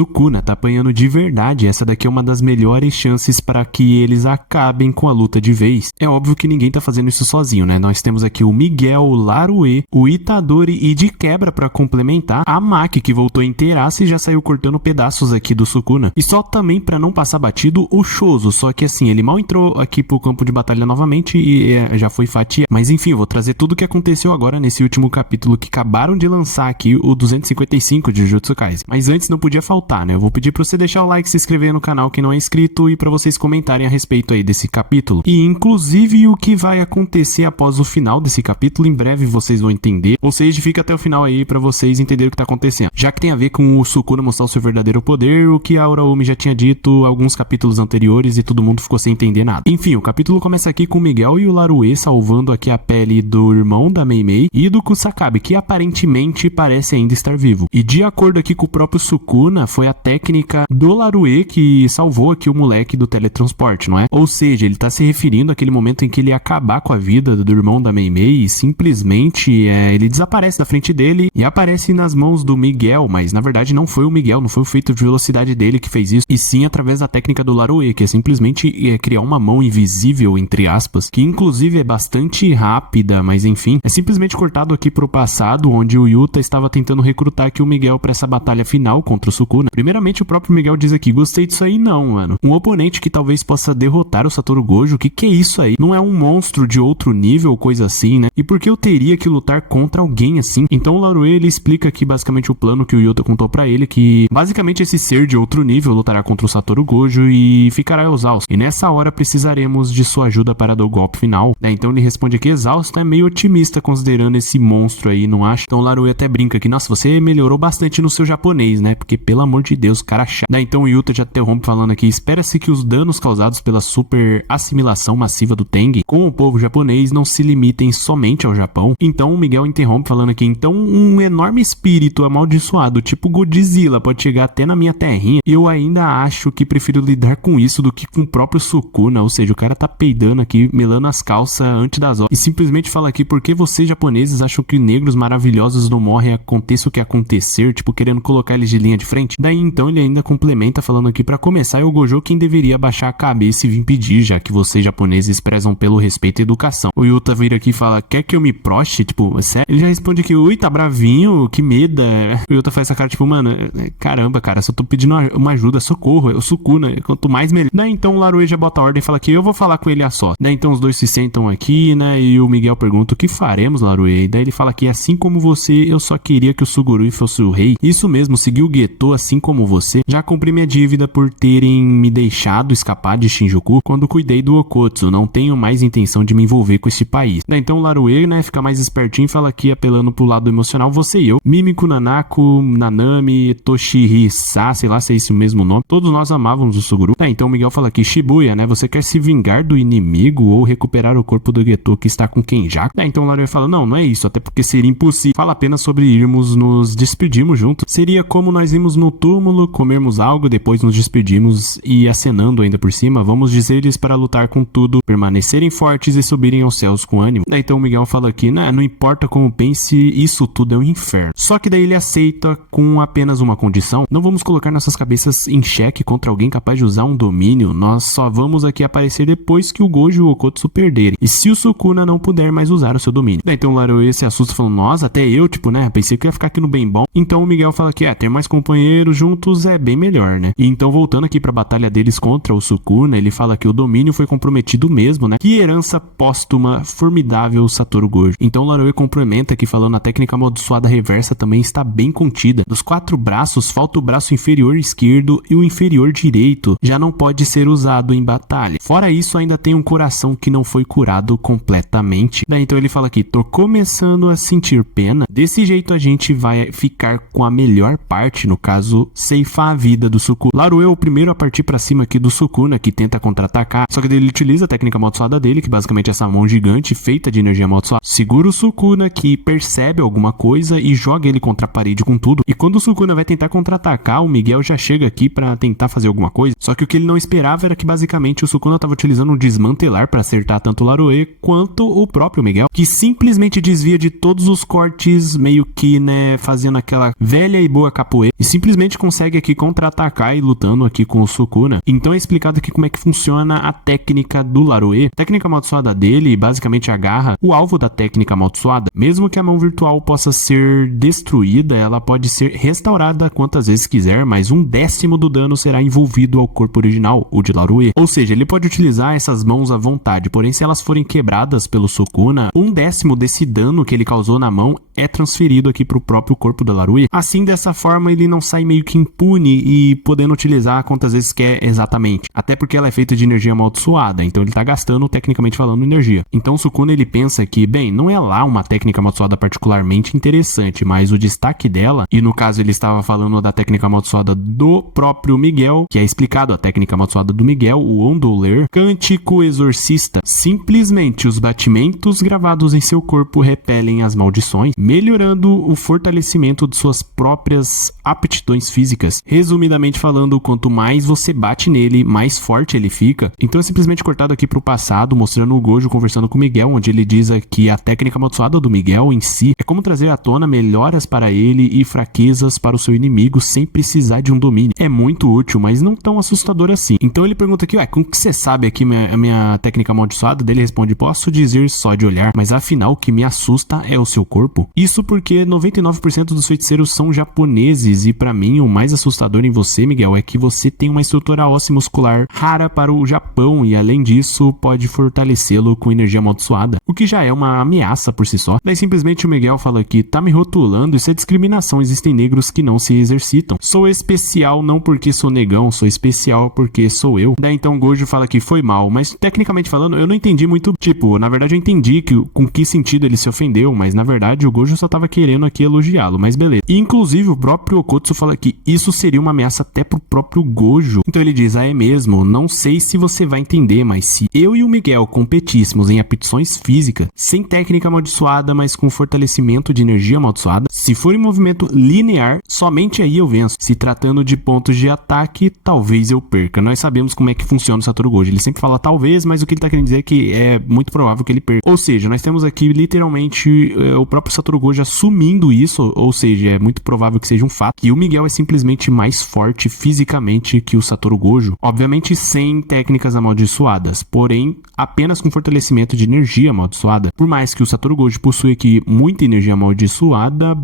Sukuna tá apanhando de verdade. Essa daqui é uma das melhores chances para que eles acabem com a luta de vez. É óbvio que ninguém tá fazendo isso sozinho, né? Nós temos aqui o Miguel, o Larue, o Itadori e de quebra para complementar a Maki, que voltou inteiraça e já saiu cortando pedaços aqui do Sukuna. E só também para não passar batido o Shoso, só que assim, ele mal entrou aqui pro campo de batalha novamente e já foi fatia. Mas enfim, eu vou trazer tudo o que aconteceu agora nesse último capítulo que acabaram de lançar aqui, o 255 de Jujutsu Kaisen. Mas antes não podia faltar, né? Eu vou pedir pra você deixar o like, se inscrever no canal que não é inscrito e pra vocês comentarem a respeito aí desse capítulo. E inclusive o que vai acontecer após o final desse capítulo, em breve vocês vão entender. Ou seja, fica até o final aí pra vocês entenderem o que tá acontecendo. Já que tem a ver com o Sukuna mostrar o seu verdadeiro poder, o que a Uraomi já tinha dito alguns capítulos anteriores e todo mundo ficou sem entender nada. Enfim, o capítulo começa aqui com o Miguel e o Larue salvando aqui a pele do irmão da Mei Mei e do Kusakabe, que aparentemente parece ainda estar vivo. E de acordo aqui com o próprio Sukuna, foi a técnica do Larue que salvou aqui o moleque do teletransporte, não é? Ou seja, ele tá se referindo àquele momento em que ele ia acabar com a vida do irmão da Mei Mei e simplesmente ele desaparece da frente dele e aparece nas mãos do Miguel, mas na verdade não foi o Miguel, não foi o feito de velocidade dele que fez isso, e sim através da técnica do Larue, que é simplesmente criar uma mão invisível, entre aspas, que inclusive é bastante rápida, mas enfim, é simplesmente cortado aqui pro passado, onde o Yuta estava tentando recrutar aqui o Miguel para essa batalha final contra o Sukuna. Primeiramente, o próprio Miguel diz aqui, gostei disso aí não, mano. Um oponente que talvez possa derrotar o Satoru Gojo, que é isso aí? Não é um monstro de outro nível, coisa assim, né? E por que eu teria que lutar contra alguém assim? Então o Larue, ele explica aqui basicamente o plano que o Yuta contou pra ele, que basicamente esse ser de outro nível lutará contra o Satoru Gojo e ficará exausto. E nessa hora precisaremos de sua ajuda para dar o golpe final, né? Então ele responde aqui, exausto é meio otimista considerando esse monstro aí, não acha? Então o Larue até brinca que, nossa, você melhorou bastante no seu japonês, né? Porque pelo amor de Deus, cara chato. Né? Então o Yuta já interrompe falando aqui, espera-se que os danos causados pela super assimilação massiva do Tengen com o povo japonês não se limitem somente ao Japão. Então o Miguel interrompe falando aqui, então um enorme espírito amaldiçoado, tipo Godzilla, pode chegar até na minha terrinha e eu ainda acho que prefiro lidar com isso do que com o próprio Sukuna, ou seja, o cara tá peidando aqui, melando as calças antes das horas. E simplesmente fala aqui, por que vocês japoneses acham que negros maravilhosos não morrem, aconteça o que acontecer, tipo querendo colocar eles de linha de frente? Daí então ele ainda complementa falando aqui, pra começar é o Gojo quem deveria baixar a cabeça e vir pedir, já que vocês japoneses prezam pelo respeito e educação. O Yuta vira aqui e fala, quer que eu me proste? Tipo, sério? Ele já responde aqui, ui, tá bravinho, que medo. O Yuta faz essa cara, tipo, mano, caramba, cara, só tô pedindo uma ajuda, socorro, eu Sukuna, quanto mais melhor. Daí então o Larue já bota a ordem e fala que eu vou falar com ele a só. Daí então os dois se sentam aqui, né, e o Miguel pergunta, o que faremos, Larue? E daí ele fala que assim como você, eu só queria que o Sugurui fosse o rei. Isso mesmo, segui o Geto assim como você. Já cumpri minha dívida por terem me deixado escapar de Shinjuku quando cuidei do Okotsu. Não tenho mais intenção de me envolver com este país. Daí então o Larue, né, fica mais espertinho e fala aqui, apelando pro lado emocional, você e eu, Mimiko, Nanako, Nanami, Toshihisa, sei lá se é esse o mesmo nome, todos nós amávamos o Suguru. Então o Miguel fala aqui, Shibuya, né, você quer se vingar do inimigo ou recuperar o corpo do Geto que está com Kenjaku? Então o Larue fala, não é isso, até porque seria impossível. Fala apenas sobre irmos nos despedirmos juntos. Seria como nós irmos no túmulo, comermos algo, depois nos despedimos e acenando ainda por cima, vamos dizer-lhes para lutar com tudo, permanecerem fortes e subirem aos céus com ânimo. Então o Miguel fala aqui, não importa como pense, isso tudo é um inferno. Só que daí ele aceita com apenas uma condição, não vamos colocar nossas cabeças em xeque contra alguém capaz de usar um domínio, nós só vamos aqui aparecer depois que o Gojo e o Okotsu perderem, e se o Sukuna não puder mais usar o seu domínio. Então o Larue se assusta falando, nossa, até eu, tipo, né, pensei que ia ficar aqui no bem bom. Então o Miguel fala que ter mais companheiros juntos é bem melhor, né. E então voltando aqui pra batalha deles contra o Sukuna, ele fala que o domínio foi comprometido mesmo, né, que herança póstuma formidável Satoru Gojo. Então o Larue complementa aqui falando a técnica amaldiçoada reversa também está bem contida. Dos 4 braços, falta o braço inferior esquerdo e o inferior direito já não pode ser usado em batalha. Fora isso, ainda tem um coração que não foi curado completamente. Daí então ele fala aqui, tô começando a sentir pena. Desse jeito a gente vai ficar com a melhor parte, no caso, ceifar a vida do Sukuna. Larue é o primeiro a partir pra cima aqui do Sukuna, que tenta contra-atacar, só que ele utiliza a técnica amaldiçoada dele, que basicamente é essa mão gigante feita de energia amaldiçoada. Segura o Sukuna, que percebe alguma coisa e joga ele contra a parede com tudo. E quando o Sukuna vai tentar contra-atacar, o Miguel já chega aqui pra tentar fazer alguma coisa, só que o que ele não esperava era que basicamente o Sukuna tava utilizando um desmantelar pra acertar tanto o Larue quanto o próprio Miguel, que simplesmente desvia de todos os cortes, meio que, né, fazendo aquela velha e boa capoeira, e simplesmente simplesmente consegue aqui contra-atacar e lutando aqui com o Sukuna. Então é explicado aqui como é que funciona a técnica do Larue. A técnica amaldiçoada dele basicamente agarra o alvo da técnica amaldiçoada. Mesmo que a mão virtual possa ser destruída, ela pode ser restaurada quantas vezes quiser, mas 1/10 do dano será envolvido ao corpo original, o de Larue. Ou seja, ele pode utilizar essas mãos à vontade, porém se elas forem quebradas pelo Sukuna, 1/10 desse dano que ele causou na mão é transferido aqui pro próprio corpo do Larue. Assim, dessa forma, ele não sai meio que impune e podendo utilizar quantas vezes quer exatamente. Até porque ela é feita de energia amaldiçoada, então ele tá gastando, tecnicamente falando, energia. Então o Sukuna, ele pensa que, bem, não é lá uma técnica amaldiçoada particularmente interessante, mas o destaque dela, e no caso ele estava falando da técnica amaldiçoada do próprio Miguel, que é explicado a técnica amaldiçoada do Miguel, o Ondoler, Cântico Exorcista. Simplesmente os batimentos gravados em seu corpo repelem as maldições, melhorando o fortalecimento de suas próprias aptidões físicas. Resumidamente falando, quanto mais você bate nele, mais forte ele fica. Então é simplesmente cortado aqui pro passado, mostrando o Gojo conversando com o Miguel, onde ele diz que a técnica amaldiçoada do Miguel em si é como trazer à tona melhoras para ele e fraquezas para o seu inimigo sem precisar de um domínio. É muito útil, mas não tão assustador assim. Então ele pergunta aqui, como que você sabe aqui a minha técnica amaldiçoada? Daí ele responde, posso dizer só de olhar, mas afinal o que me assusta é o seu corpo. Isso porque 99% dos feiticeiros são japoneses e para mim o mais assustador em você, Miguel, é que você tem uma estrutura óssea muscular rara para o Japão e além disso pode fortalecê-lo com energia amaldiçoada, o que já é uma ameaça por si só. Daí simplesmente o Miguel fala que tá me rotulando, isso é discriminação, existem negros que não se exercitam. Sou especial não porque sou negão, sou especial porque sou eu. Daí então Gojo fala que foi mal, mas tecnicamente falando eu não entendi muito, na verdade eu entendi com que sentido ele se ofendeu, mas na verdade o Gojo só tava querendo aqui elogiá-lo, mas beleza. E inclusive o próprio Okotsu fala que isso seria uma ameaça até pro próprio Gojo. Então ele diz, é mesmo, não sei se você vai entender, mas se eu e o Miguel competíssemos em aptidões físicas, sem técnica amaldiçoada, mas com fortalecimento de energia amaldiçoada, se for em movimento linear, somente aí eu venço. Se tratando de pontos de ataque, talvez eu perca. Nós sabemos como é que funciona o Satoru Gojo. Ele sempre fala talvez, mas o que ele tá querendo dizer é que é muito provável que ele perca. Ou seja, nós temos aqui literalmente o próprio Satoru Gojo assumindo isso, ou seja, é muito provável que seja um fato, que o Miguel é simplesmente mais forte fisicamente que o Satoru Gojo. Obviamente sem técnicas amaldiçoadas, porém apenas com fortalecimento de energia amaldiçoada. Por mais que o Satoru Gojo possui aqui muita energia amaldiçoada,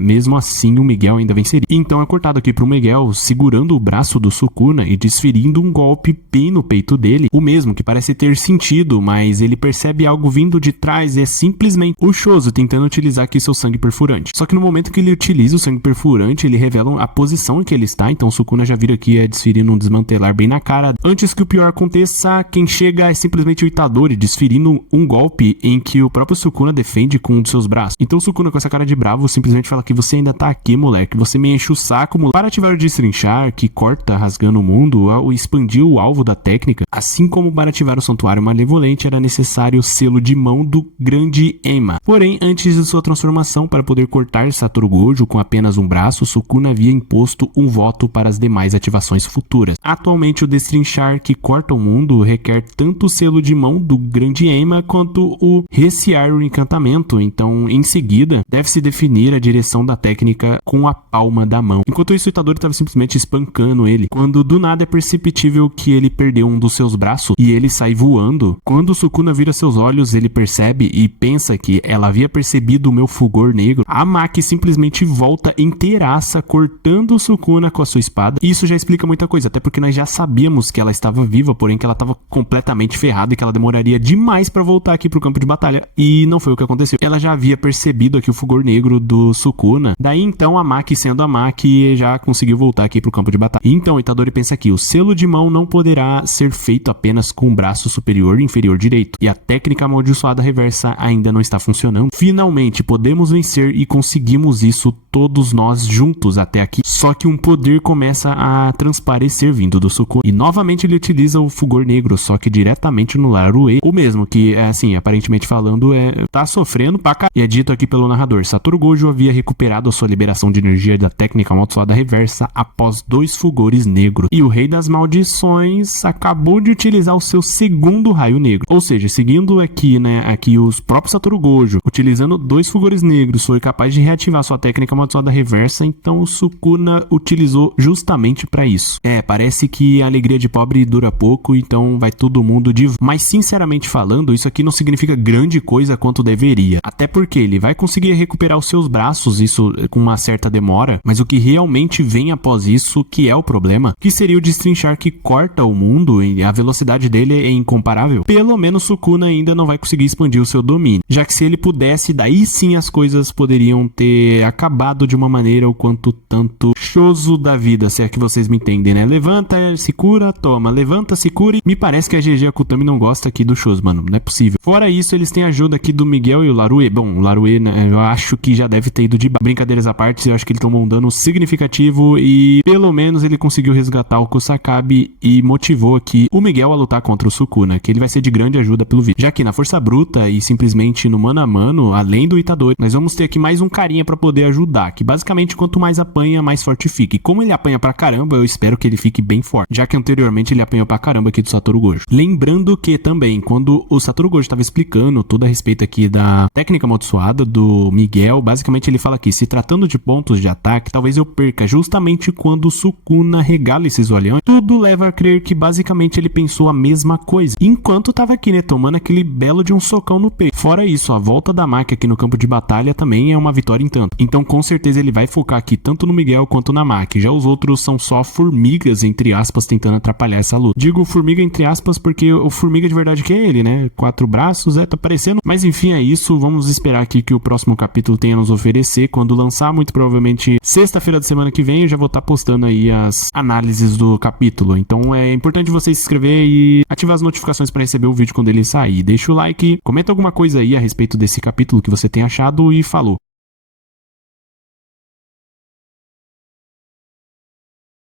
mesmo assim o Miguel ainda venceria. Então é cortado aqui pro Miguel segurando o braço do Sukuna e desferindo um golpe bem no peito dele, o mesmo que parece ter sentido, mas ele percebe algo vindo de trás e é simplesmente o Shozo tentando utilizar aqui seu sangue perfurante. Só que no momento que ele utiliza o sangue perfurante, ele revela a posição em que ele está, então o Sukuna já vira aqui desferindo um desmantelar bem na cara. Antes que o pior aconteça, quem chega é simplesmente o Itadori, desferindo um golpe em que o próprio Sukuna defende com um dos seus braços. Então o Sukuna, com essa cara de bravo, simplesmente fala que você ainda tá aqui, moleque, você me enche o saco, moleque. Para ativar o destrinchar, que corta rasgando o mundo, ao expandir o alvo da técnica, assim como para ativar o santuário malevolente era necessário o selo de mão do grande Ema. Porém, antes de sua transformação, para poder cortar Satoru Gojo com apenas um braço, Sukuna havia imposto um voto para as demais ativações futuras. Atualmente o destrinchar que corta o mundo requer tanto o selo de mão do grande Ema quanto o reciar o encantamento, então em seguida deve-se definir a direção da técnica com a palma da mão. Enquanto isso, o Itadori estava simplesmente espancando ele, quando do nada é perceptível que ele perdeu um dos seus braços e ele sai voando. Quando Sukuna vira seus olhos, ele percebe e pensa que ela havia percebido o meu fulgor negro. A Maki simplesmente volta inteiraça, cortando o Sukuna com a sua espada. Isso já explica muita coisa, até porque nós já sabíamos que ela estava viva, porém que ela estava completamente ferrada e que ela demoraria demais para voltar aqui pro campo de batalha, e não foi o que aconteceu. Ela já havia percebido aqui o fulgor negro do Sukuna, daí então a Maki, sendo a Maki, já conseguiu voltar aqui pro campo de batalha. Então Itadori pensa aqui, o selo de mão não poderá ser feito apenas com o braço superior e inferior direito, e a técnica amaldiçoada reversa ainda não está funcionando. Finalmente podemos vencer e conseguimos isso todos nós juntos até aqui, só que um poder começa a transparecer vindo do Sukuna, e novamente ele utiliza o fulgor negro, só que diretamente no Larue, o mesmo que, aparentemente falando, tá sofrendo pra cá. E é dito aqui pelo narrador, Satoru Gojo havia recuperado a sua liberação de energia da técnica amaldiçoada reversa após 2 fulgores negros, e o Rei das Maldições acabou de utilizar o seu segundo raio negro, ou seja, seguindo aqui, aqui os próprios Satoru Gojo, utilizando 2 fulgores negros, foi capaz de reativar sua técnica amaldiçoada reversa, então o Sukuna Sukuna utilizou justamente pra isso. Parece que a alegria de pobre dura pouco, então vai todo mundo de... Mas sinceramente falando, isso aqui não significa grande coisa quanto deveria. Até porque ele vai conseguir recuperar os seus braços, isso com uma certa demora, mas o que realmente vem após isso, que é o problema, que seria o destrinchar que corta o mundo, e a velocidade dele é incomparável. Pelo menos Sukuna ainda não vai conseguir expandir o seu domínio, já que se ele pudesse, daí sim as coisas poderiam ter acabado de uma maneira o quanto tanto choso da vida, se é que vocês me entendem, né? Levanta, se cura, toma, levanta, se cura. Me parece que a GG Akutami não gosta aqui do shows, mano, não é possível. Fora isso, eles têm a ajuda aqui do Miguel e o Larue. Bom, o Larue, né, eu acho que já deve ter ido de brincadeiras à parte, eu acho que ele tomou um dano significativo e pelo menos ele conseguiu resgatar o Kusakabe e motivou aqui o Miguel a lutar contra o Sukuna, que ele vai ser de grande ajuda pelo vídeo. Já que na força bruta e simplesmente no mano a mano, além do Itadori, nós vamos ter aqui mais um carinha pra poder ajudar, que basicamente quanto mais apanha, mais forte fica. E como ele apanha pra caramba, eu espero que ele fique bem forte, já que anteriormente ele apanhou pra caramba aqui do Satoru Gojo. Lembrando que também, quando o Satoru Gojo estava explicando tudo a respeito aqui da técnica amaldiçoada do Miguel, basicamente ele fala aqui, se tratando de pontos de ataque, talvez eu perca justamente quando o Sukuna regala esses olhões. Tudo leva a crer que basicamente ele pensou a mesma coisa, enquanto tava aqui, né, tomando aquele belo de um socão no peito. Fora isso, a volta da Maki aqui no campo de batalha também é uma vitória em tanto. Então com certeza ele vai focar aqui tanto no Miguel quanto na Maki. Já os outros são só formigas, entre aspas, tentando atrapalhar essa luta. Digo formiga entre aspas porque o formiga de verdade que é ele, né? 4 braços, tá parecendo. Mas enfim, é isso. Vamos esperar aqui que o próximo capítulo tenha a nos oferecer. Quando lançar, muito provavelmente sexta-feira da semana que vem, eu já vou estar postando aí as análises do capítulo. Então é importante você se inscrever e ativar as notificações para receber o vídeo quando ele sair. Deixa o like, comenta alguma coisa aí a respeito desse capítulo que você tem achado e falou.